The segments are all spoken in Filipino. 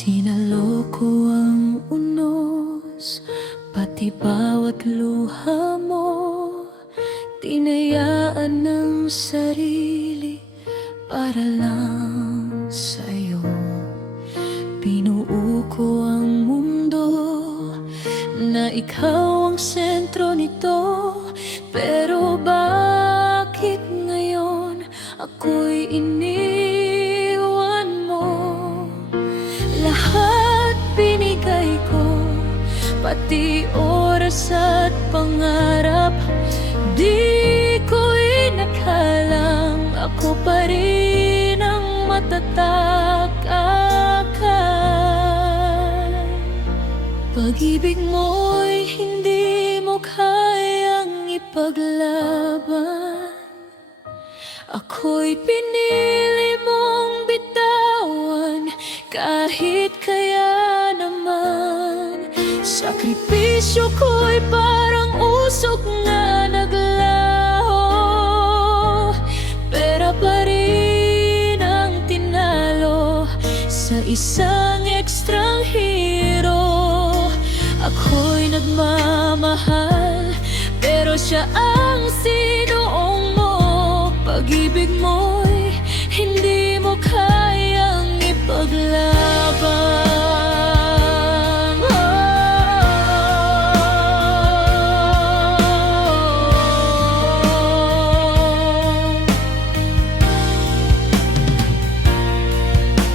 Sinaloko ang unos, pati bawat luha mo. Tinayaan ng sarili para lang sa'yo. Binuo ko ang mundo na ikaw ang sentro nito. Pero bakit ngayon ako'y iniwan mo? Lahat binigay ko, pati oras at pangarap. Di ko inakalang ako pa rin ang matatag. Pag-ibig mo'y hindi mo kayang ipaglaban. Ako'y pinili mong bitawan, kahit kaya naman. Sakripisyo ko'y parang usok na naglaho. Pera pa rin ang tinalo sa isang ekstranghero. Ako'y nagmamahal, pero siya ang sinuong mo. Pag-ibig mo'y hindi mo kayang ipaglaban.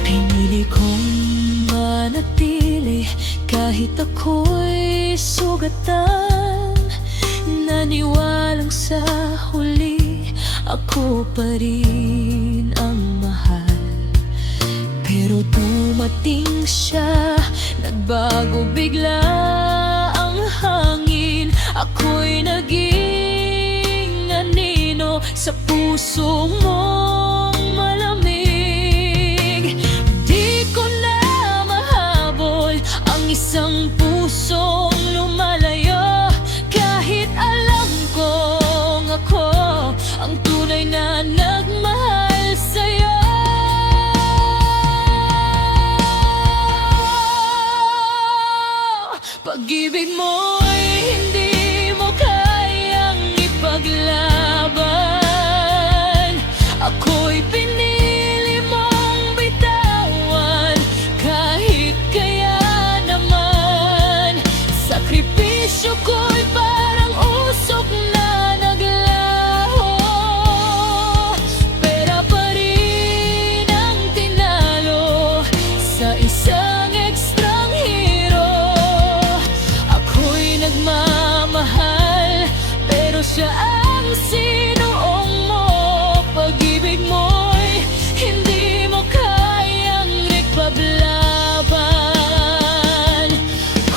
Pinili kong manatili kahit ako'y sugatan. Naniwalang sa huli ako pa rin ang mahal. Pero dumating siya, nagbago bigla ang hangin. Ako'y naging anino sa puso mong malamig. Di ko na mahabol ang isang pusong lumalayo, kahit alam kong ako ang tunay na nagmahal sa'yo. Pag-ibig mo'y hindi mo kayang ipaglaban. Ako'y pinili mong bitawan, kahit kaya naman. Sakripisyo ko'y parang usok na naglaho. Pera pa rin ang tinalo sa isang ekstranghero. Ako'y nagmamahal, pero siya ang sinuong mo. Pag-ibig mo'y hindi mo kayang ipaglaban.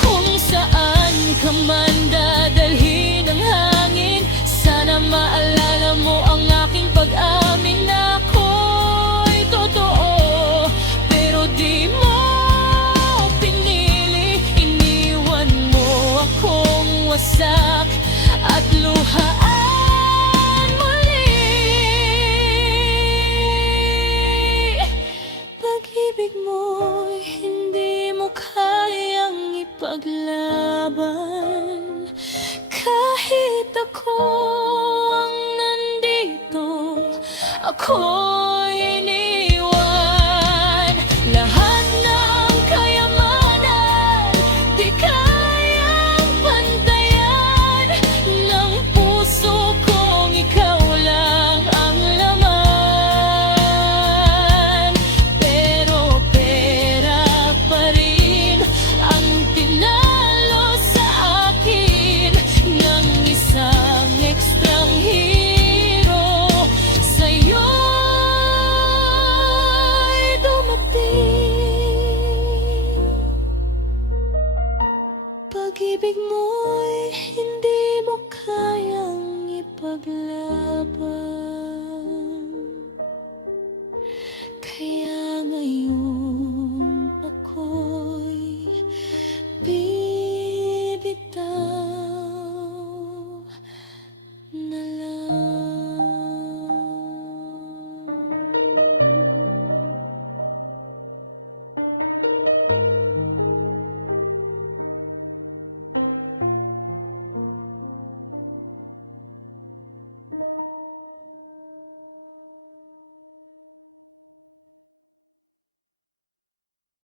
Kung saan ka man dadalhin ang hangin, sana maalala mo ang aking pag-amin na ako'y totoo. Pero di mo pinili, iniwan mo akong wasak at luhaan muli. Pag-ibig mo'y hindi mo kayang ipaglaban. Kahit ako ang nandito, ako'y iniwan. Lahat ng kayamanan di kayang pantayan ng puso kong ikaw lang ang laman. Pero pera pa rin ang tinalo sa akin ng isang ekstranghero. Sa'yo'y dumating. Pag-ibig